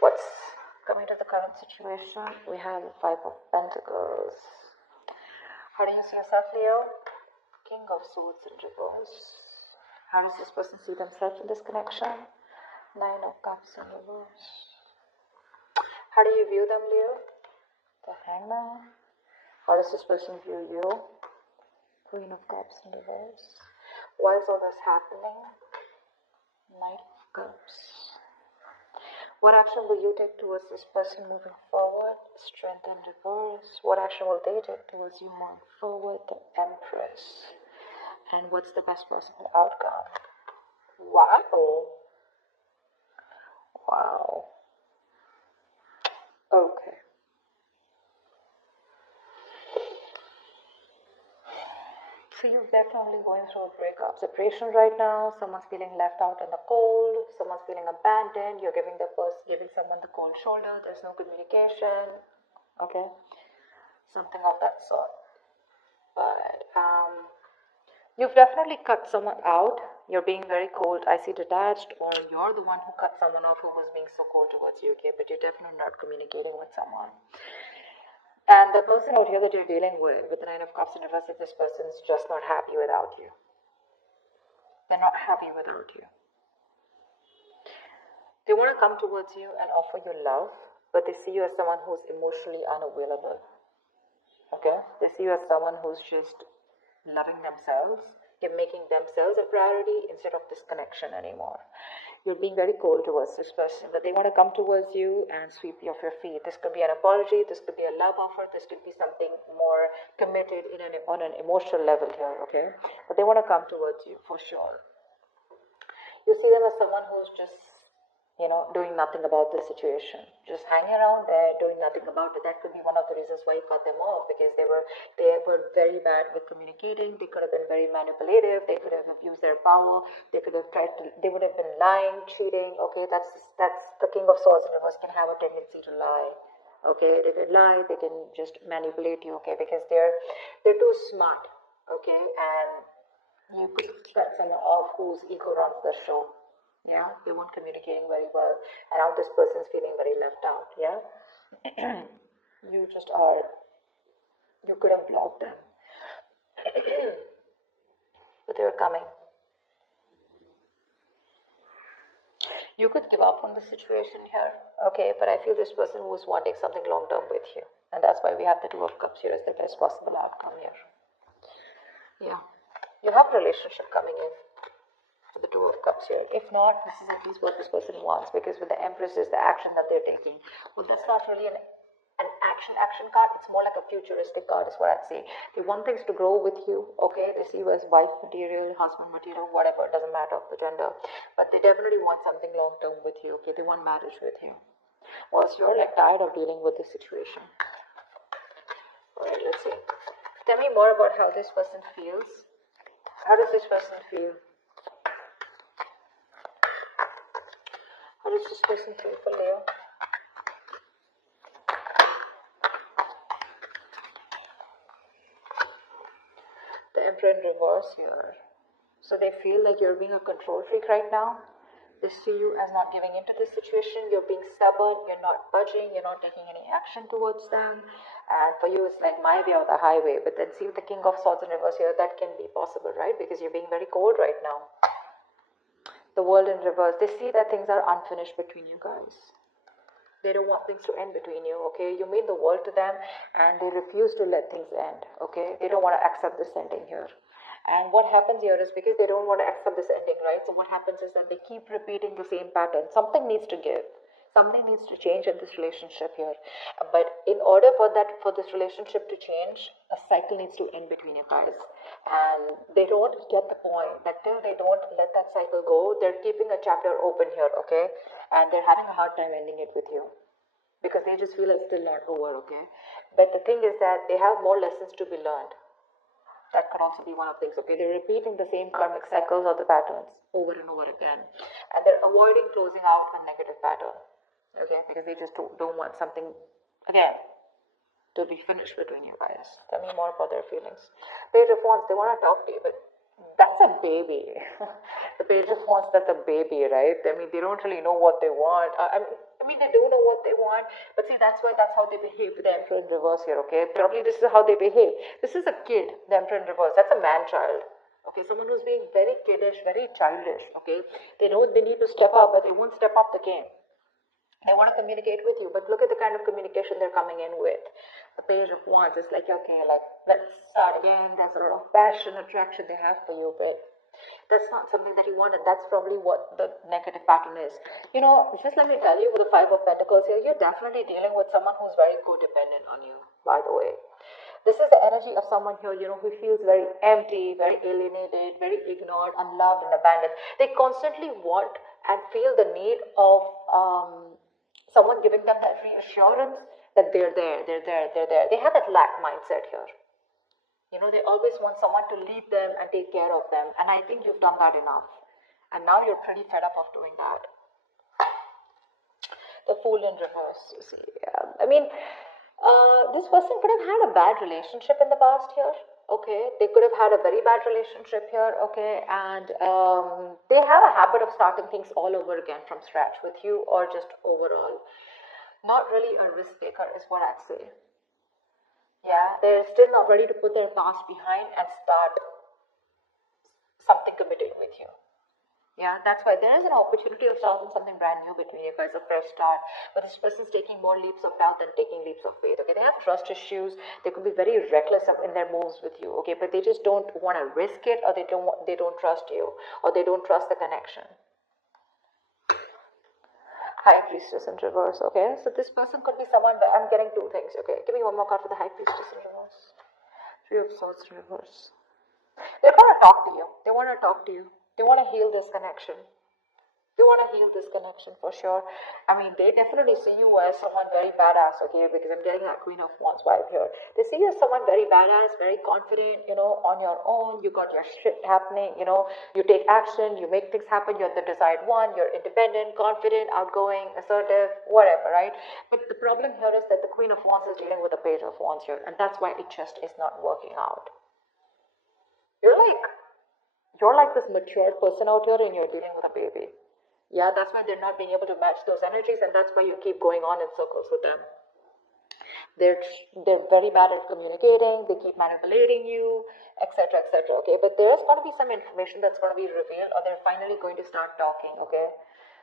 What's coming to the current situation? We have the Five of Pentacles. How do you see yourself, Leo? King of Swords in reverse. How does this person see themselves in this connection? Nine of Cups in reverse. How do you view them, Leo? The Hangman. How does this person view you? Queen of Cups in reverse. Why is all this happening? Knight of Cups. What action will you take towards this person moving forward? Strength in reverse. What action will they take towards you moving forward? The Empress. And what's the best possible outcome? Wow. Wow. Okay. So you're definitely going through a breakup separation right now. Someone's feeling left out in the cold. Someone's feeling abandoned. You're giving someone the cold shoulder. There's no communication. Okay, something of that sort. But you've definitely cut someone out. You're being very cold. I see detached, or you're the one who cut someone off who was being so cold towards you. Okay, but you're definitely not communicating with someone. And the person out here that you're dealing with the Nine of Cups in reverse, this person's just not happy without you. They're not happy without you. They want to come towards you and offer you love, but they see you as someone who's emotionally unavailable. Okay? They see you as someone who's just loving themselves. You're making themselves a priority instead of this connection anymore. You're being very cold towards this person, but they want to come towards you and sweep you off your feet. This could be an apology, this could be a love offer, this could be something more committed on an emotional level here, okay? But they want to come towards you for sure. You see them as someone who's just, doing nothing about the situation, just hanging around there, doing nothing about it. That could be one of the reasons why you cut them off, because they were very bad with communicating. They could have been very manipulative. They could have abused their power. They could have they would have been lying, cheating. Okay, that's the King of Swords in reverse can have a tendency to lie. Okay, they can lie. They can just manipulate you. Okay, because they're too smart. Okay, and you could cut someone off whose ego runs the show. Yeah, they weren't communicating very well, and now this person's feeling very left out. Yeah, you could have blocked them, but they were coming. You could give up on the situation here, okay, but I feel this person was wanting something long term with you, and that's why we have the Two of Cups here as the best possible outcome here. Yeah, you have a relationship coming in. The Two of Cups here. If not, this is at least what this person wants, because with the Empress is the action that they're taking. Well, that's not really an action card. It's more like a futuristic card is what I'd say. They want things to grow with you, okay? They see you as wife material, husband material, whatever, it doesn't matter the gender. But they definitely want something long term with you, okay? They want marriage with you. Whilst you're like tired of dealing with this situation. Alright, let's see. Tell me more about how this person feels. How does this person feel? How does this person feel for Leo? The Emperor in reverse here. So they feel like you're being a control freak right now. They see you as not giving into this situation. You're being stubborn. You're not budging. You're not taking any action towards them. And for you, it's like my way or the highway. But then see with the King of Swords in reverse here, that can be possible, right? Because you're being very cold right now. The World in reverse. They see that things are unfinished between you guys. They don't want things to end between you, okay? You mean the world to them, and they refuse to let things end, okay? They don't want to accept this ending here. And what happens here is because they don't want to accept this ending, right? So what happens is that they keep repeating the same pattern. Something needs to give. Something needs to change in this relationship here. But in order for this relationship to change, a cycle needs to end between you guys. And they don't get the point that till they don't let that cycle go, they're keeping a chapter open here, okay? And they're having a hard time ending it with you, because they just feel it's still not over, okay? But the thing is that they have more lessons to be learned. That could also be one of the things, okay? They're repeating the same karmic cycles or the patterns over and over again. And they're avoiding closing out a negative pattern, okay? Because they just don't want something, again, to be finished between you guys. Tell me more about their feelings. Page of Wands, they want to talk to you, but that's a baby. The Page of Wands, that's a baby, right? I mean, they don't really know what they want. I mean, I mean, they do know what they want, but see, that's how they behave with the Emperor in reverse here, okay? Probably this is how they behave. This is a kid, the Emperor in reverse. That's a man-child, okay? Someone who's being very kiddish, very childish, okay? They know they need to step up, but they won't step up the game. They want to communicate with you, but look at the kind of communication they're coming in with. The Page of Wands is like, okay, like, let's start again. There's a lot of passion, attraction they have for you, but that's not something that you want, and that's probably what the negative pattern is. You know, just let me tell you, with the Five of Pentacles here, you're definitely dealing with someone who's very codependent on you, by the way. This is the energy of someone here, you know, who feels very empty, very alienated, very ignored, unloved, and abandoned. They constantly want and feel the need of someone giving them that reassurance that they're there. They have that lack mindset here. You know, they always want someone to lead them and take care of them. And I think you've done that enough. And now you're pretty fed up of doing that. The Fool in reverse, you see. I mean, this person could have had a bad relationship in the past here. Okay, they could have had a very bad relationship here. Okay, and they have a habit of starting things all over again from scratch with you, or just overall. Not really a risk taker is what I'd say. Yeah, they're still not ready to put their past behind and start something committed with you. Yeah, that's why there is an opportunity of starting something brand new between you guys, a fresh start. But this person's taking more leaps of doubt than taking leaps of faith. Okay, they have trust issues. They could be very reckless in their moves with you. Okay, but they just don't want to risk it, or they don't trust you, or they don't trust the connection. High Priestess in reverse, okay? So this person could be someone, but I'm getting two things, okay? Give me one more card for the High Priestess in reverse. Three of Swords in reverse. They're going to talk to you. They want to talk to you. They want to heal this connection. They want to heal this connection for sure. I mean, they definitely see you as someone very badass, okay? Because I'm getting that Queen of Wands vibe here. They see you as someone very badass, very confident, you know, on your own. You got your shit happening, you know. You take action, you make things happen. You're the desired one. You're independent, confident, outgoing, assertive, whatever, right? But the problem here is that the Queen of Wands is dealing with the Page of Wands here. And that's why it just is not working out. You're like this mature person out here, and you're dealing with a baby. Yeah, that's why they're not being able to match those energies, and that's why you keep going on in circles with them. They're very bad at communicating. They keep manipulating you, etc., etc. Okay, but there's going to be some information that's going to be revealed, or they're finally going to start talking. Okay,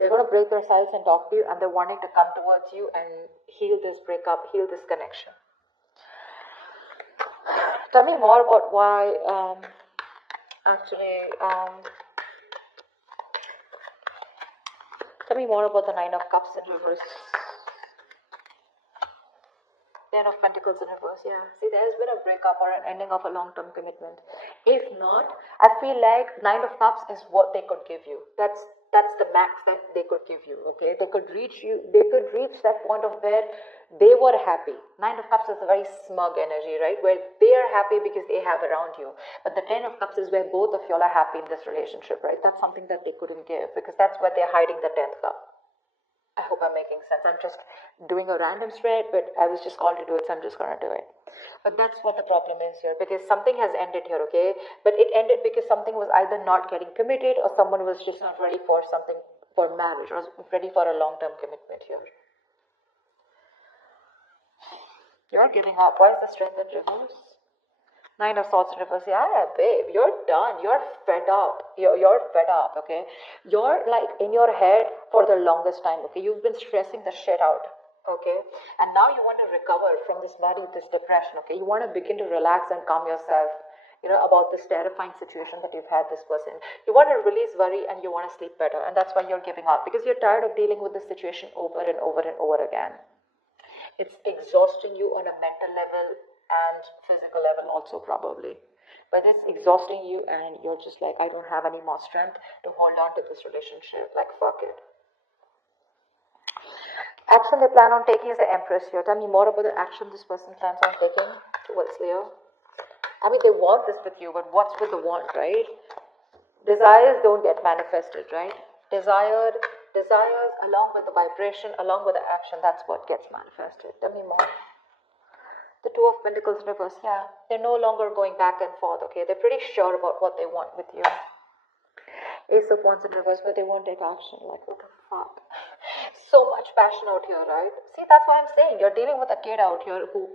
they're going to break their silence and talk to you, and they're wanting to come towards you and heal this breakup, heal this connection. Tell me more about why. Tell me more about the Nine of Cups in reverse. Ten of Pentacles in reverse, yeah. See, there's been a breakup or an ending of a long-term commitment. If not, I feel like Nine of Cups is what they could give you. That's the max that they could give you, okay? They could reach that point of where they were happy. Nine of Cups is a very smug energy, right? Where they are happy because they have around you. But the Ten of Cups is where both of y'all are happy in this relationship, right? That's something that they couldn't give, because that's where they're hiding the 10th cup. I hope I'm making sense. I'm just doing a random spread, but I was just called to do it, so I'm just going to do it. But that's what the problem is here, because something has ended here, okay? But it ended because something was either not getting committed, or someone was just not ready for something, for marriage, or ready for a long-term commitment here. You're giving up. Why is the Strength in reverse? Nine of Swords in reverse. Yeah, babe, you're done. You're fed up. You're fed up, okay? You're like in your head for the longest time, okay? You've been stressing the shit out, okay? And now you want to recover from this worry, this depression, okay? You want to begin to relax and calm yourself, you know, about this terrifying situation that you've had this person. You want to release worry, and you want to sleep better. And that's why you're giving up, because you're tired of dealing with this situation over and over and over again. It's exhausting you on a mental level and physical level also, probably. But it's exhausting you, and you're just like, I don't have any more strength to hold on to this relationship. Like, fuck it. Action they plan on taking is the Empress here. Tell me more about the action this person plans on taking towards Leo. I mean, they want this with you, but what's with the want, right? Desires don't get manifested, right? Desires along with the vibration, along with the action, that's what gets manifested. Tell me more. The Two of Pentacles in reverse, yeah. They're no longer going back and forth, okay? They're pretty sure about what they want with you. Ace of Wands in reverse, but they won't take action. Like, what the fuck? so much passion out here, right? See, that's what I'm saying. You're dealing with a kid out here who,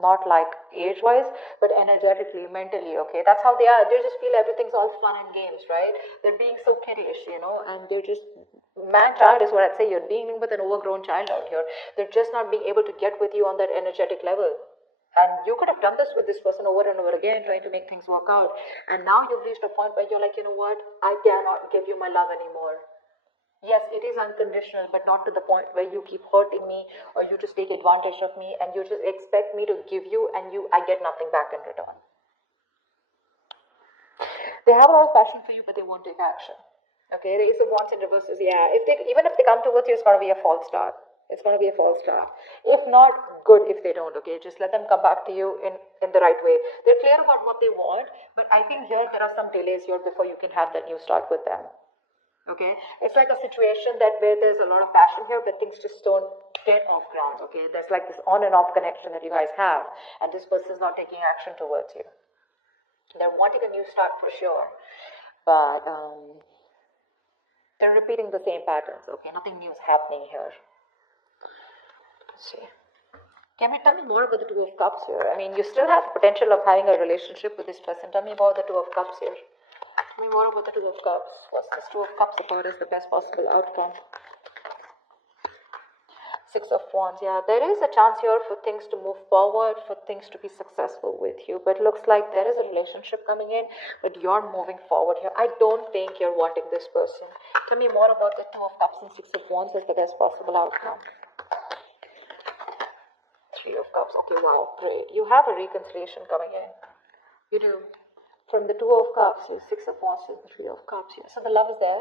not like age-wise, but energetically, mentally, okay? That's how they are. They just feel everything's all fun and games, right? They're being so kiddish, and they're just, man-child is what I'd say. You're dealing with an overgrown child out here. They're just not being able to get with you on that energetic level. And you could have done this with this person over and over again, trying to make things work out. And now you've reached a point where you're like, you know what? I cannot give you my love anymore. Yes, it is unconditional, but not to the point where you keep hurting me or you just take advantage of me and you just expect me to give you and I get nothing back in return. They have a lot of passion for you, but they won't take action. Okay, the Ace of Wands in reverse is, even if they come towards you, it's going to be a false start. It's going to be a false start. If not, good if they don't, okay? Just let them come back to you in the right way. They're clear about what they want, but I think here there are some delays here before you can have that new start with them. Okay, it's like a situation that where there's a lot of passion here, but things just don't get off ground. Okay, there's like this on and off connection that you guys have, and this person is not taking action towards you. They're wanting a new start for sure, but they're repeating the same patterns. Okay, nothing new is happening here. Let's see. Can you tell me more about the Two of Cups here? I mean, you still have the potential of having a relationship with this person. Tell me about the Two of Cups here. Tell me more about the Two of Cups. What's this Two of Cups about is the best possible outcome? Six of Wands. Yeah, there is a chance here for things to move forward, for things to be successful with you. But it looks like there is a relationship coming in, but you're moving forward here. I don't think you're wanting this person. Tell me more about the Two of Cups and Six of Wands as the best possible outcome. Three of Cups. Okay, wow, great. You have a reconciliation coming in. You do. From the Two of Cups to Six of Wands to the Three of Cups here. So the love is there,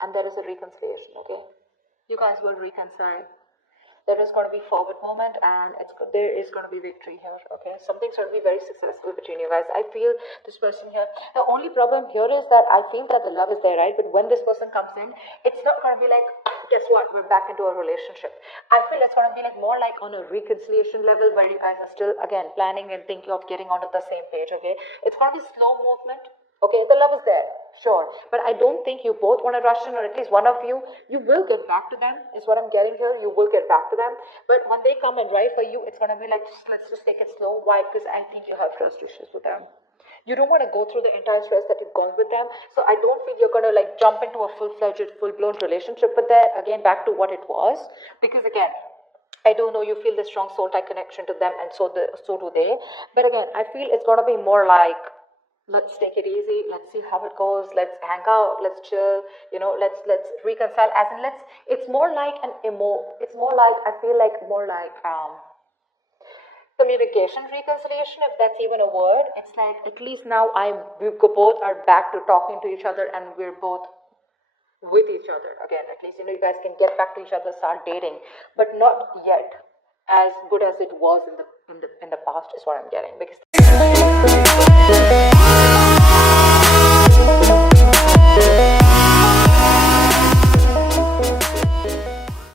and there is a reconciliation, okay? You guys will reconcile. There is going to be forward movement, and there is going to be victory here, okay? Something's going to be very successful between you guys. I feel this person here. The only problem here is that I feel that the love is there, right? But when this person comes in, it's not going to be like, guess what, we're back into a relationship. I feel it's going to be like more like on a reconciliation level where you guys are still, again, planning and thinking of getting onto the same page, okay? It's going to be slow movement. Okay, the love is there, sure. But I don't think you both want to rush in, or at least one of you will get back to them, is what I'm getting here. You will get back to them. But when they come and ride for you, it's going to be like, let's just take it slow. Why? Because I think you have trust issues with them. You don't want to go through the entire stress that you've gone with them. So I don't feel you're going to like jump into a full-fledged, full-blown relationship with that. Again, back to what it was. Because again, I don't know, you feel the strong soul-tie connection to them, and so do they. But again, I feel it's going to be more like, let's take it easy, let's see how it goes, let's hang out, let's chill, let's reconcile, as in it's more like it's more like, I feel like more like communication reconciliation, if that's even a word. It's like, at least now we both are back to talking to each other, and we're both with each other again. At least, you guys can get back to each other, start dating, but not yet as good as it was in the past, is what I'm getting. Because